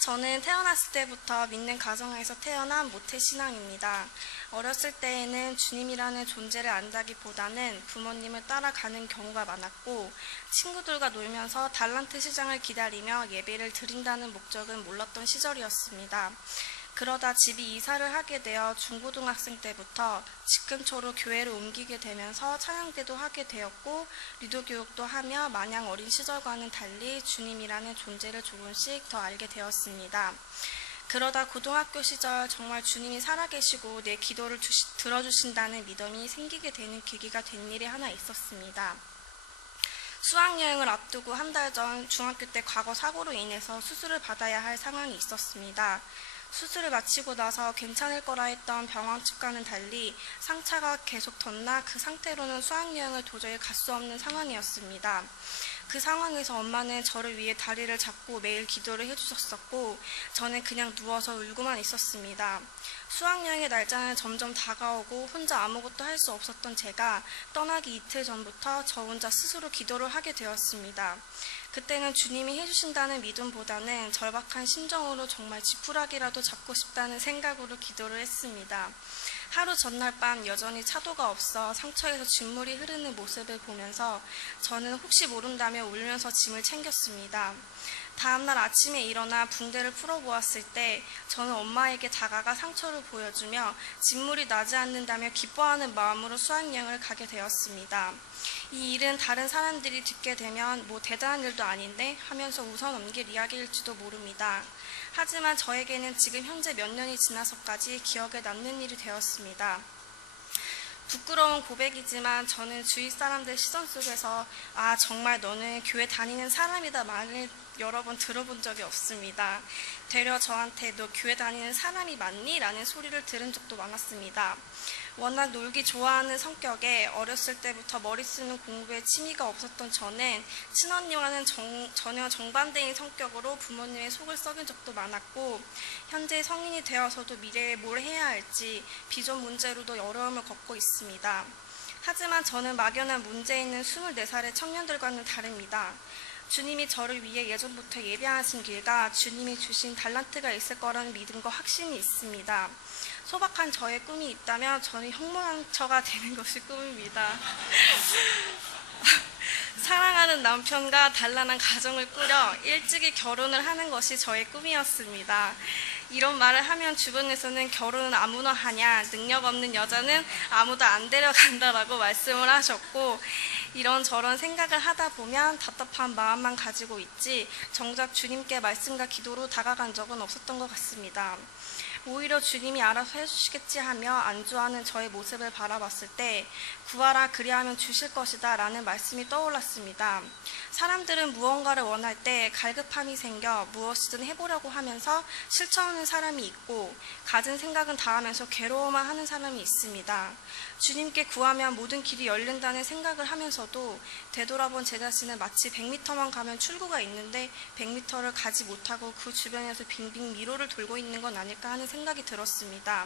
저는 태어났을 때부터 믿는 가정에서 태어난 모태신앙입니다. 어렸을 때에는 주님이라는 존재를 안다기보다는 부모님을 따라가는 경우가 많았고, 친구들과 놀면서 달란트 시장을 기다리며 예배를 드린다는 목적은 몰랐던 시절이었습니다. 그러다 집이 이사를 하게 되어 중고등학생 때부터 집 근처로 교회를 옮기게 되면서 찬양대도 하게 되었고, 리도 교육도 하며 마냥 어린 시절과는 달리 주님이라는 존재를 조금씩 더 알게 되었습니다. 그러다 고등학교 시절 정말 주님이 살아계시고 내 기도를 들어주신다는 믿음이 생기게 되는 계기가 된 일이 하나 있었습니다. 수학여행을 앞두고 한 달 전 중학교 때 과거 사고로 인해서 수술을 받아야 할 상황이 있었습니다. 수술을 마치고 나서 괜찮을 거라 했던 병원 측과는 달리 상처가 계속 덧나 그 상태로는 수학여행을 도저히 갈 수 없는 상황이었습니다. 그 상황에서 엄마는 저를 위해 다리를 잡고 매일 기도를 해주셨었고, 저는 그냥 누워서 울고만 있었습니다. 수학여행의 날짜는 점점 다가오고 혼자 아무것도 할 수 없었던 제가 떠나기 이틀 전부터 저 혼자 스스로 기도를 하게 되었습니다. 그때는 주님이 해주신다는 믿음보다는 절박한 심정으로 정말 지푸라기라도 잡고 싶다는 생각으로 기도를 했습니다. 하루 전날 밤 여전히 차도가 없어 상처에서 진물이 흐르는 모습을 보면서 저는 혹시 모른다며 울면서 짐을 챙겼습니다. 다음날 아침에 일어나 붕대를 풀어보았을 때 저는 엄마에게 다가가 상처를 보여주며 진물이 나지 않는다며 기뻐하는 마음으로 수학여행을 가게 되었습니다. 이 일은 다른 사람들이 듣게 되면 뭐 대단한 일도 아닌데 하면서 웃어 넘길 이야기일지도 모릅니다. 하지만 저에게는 지금 현재 몇 년이 지나서까지 기억에 남는 일이 되었습니다. 부끄러운 고백이지만 저는 주위 사람들 시선 속에서 정말 너는 교회 다니는 사람이다 말을 여러 번 들어본 적이 없습니다. 되려 저한테 너 교회 다니는 사람이 맞니? 라는 소리를 들은 적도 많았습니다. 워낙 놀기 좋아하는 성격에 어렸을 때부터 머리 쓰는 공부에 취미가 없었던 저는 친언니와는 전혀 정반대인 성격으로 부모님의 속을 썩인 적도 많았고, 현재 성인이 되어서도 미래에 뭘 해야 할지 비전 문제로도 어려움을 겪고 있습니다. 하지만 저는 막연한 문제 있는 24살의 청년들과는 다릅니다. 주님이 저를 위해 예전부터 예비하신 길과 주님이 주신 달란트가 있을 거라는 믿음과 확신이 있습니다. 소박한 저의 꿈이 있다면 저는 형무양처가 되는 것이 꿈입니다. 사랑하는 남편과 단란한 가정을 꾸려 일찍이 결혼을 하는 것이 저의 꿈이었습니다. 이런 말을 하면 주변에서는 결혼은 아무나 하냐, 능력 없는 여자는 아무도 안 데려간다라고 말씀을 하셨고, 이런저런 생각을 하다 보면 답답한 마음만 가지고 있지 정작 주님께 말씀과 기도로 다가간 적은 없었던 것 같습니다. 오히려 주님이 알아서 해주시겠지 하며 안주하는 저의 모습을 바라봤을 때 구하라 그리하면 주실 것이다 라는 말씀이 떠올랐습니다. 사람들은 무언가를 원할 때 갈급함이 생겨 무엇이든 해보려고 하면서 실천하는 사람이 있고, 가진 생각은 다 하면서 괴로워만 하는 사람이 있습니다. 주님께 구하면 모든 길이 열린다는 생각을 하면서도 되돌아본 제 자신은 마치 100m만 가면 출구가 있는데 100m를 가지 못하고 그 주변에서 빙빙 미로를 돌고 있는 건 아닐까 하는 생각이 들었습니다.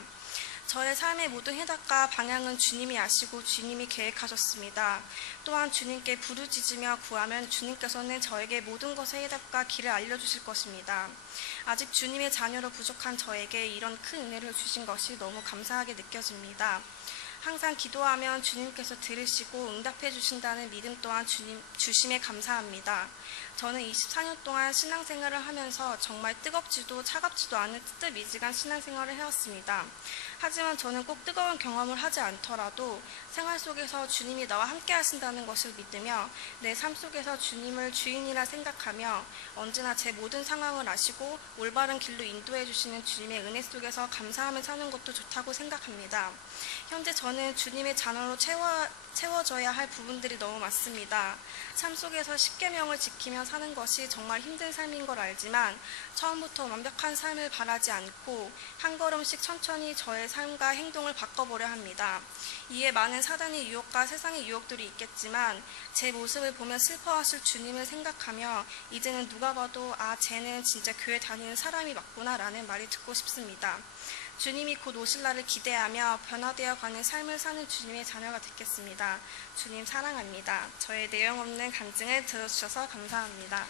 저의 삶의 모든 해답과 방향은 주님이 아시고 주님이 계획하셨습니다. 또한 주님께 부르짖으며 구하면 주님께서는 저에게 모든 것의 해답과 길을 알려주실 것입니다. 아직 주님의 자녀로 부족한 저에게 이런 큰 은혜를 주신 것이 너무 감사하게 느껴집니다. 항상 기도하면 주님께서 들으시고 응답해 주신다는 믿음 또한 주님 주심에 감사합니다. 저는 24년 동안 신앙생활을 하면서 정말 뜨겁지도 차갑지도 않은 뜨뜻미지근 신앙생활을 해왔습니다. 하지만 저는 꼭 뜨거운 경험을 하지 않더라도 생활 속에서 주님이 나와 함께 하신다는 것을 믿으며 내 삶 속에서 주님을 주인이라 생각하며 언제나 제 모든 상황을 아시고 올바른 길로 인도해 주시는 주님의 은혜 속에서 감사하며 사는 것도 좋다고 생각합니다. 현재 저는 주님의 자녀로 채워져야 할 부분들이 너무 많습니다. 삶 속에서 십계명을 지키며 사는 것이 정말 힘든 삶인 걸 알지만 처음부터 완벽한 삶을 바라지 않고 한 걸음씩 천천히 저의 삶과 행동을 바꿔보려 합니다. 이에 많은 사단의 유혹과 세상의 유혹들이 있겠지만 제 모습을 보며 슬퍼하실 주님을 생각하며 이제는 누가 봐도 쟤는 진짜 교회 다니는 사람이 맞구나 라는 말이 듣고 싶습니다. 주님이 곧 오실 날을 기대하며 변화되어 가는 삶을 사는 주님의 자녀가 되겠습니다. 주님 사랑합니다. 저의 내용 없는 간증을 들어주셔서 감사합니다.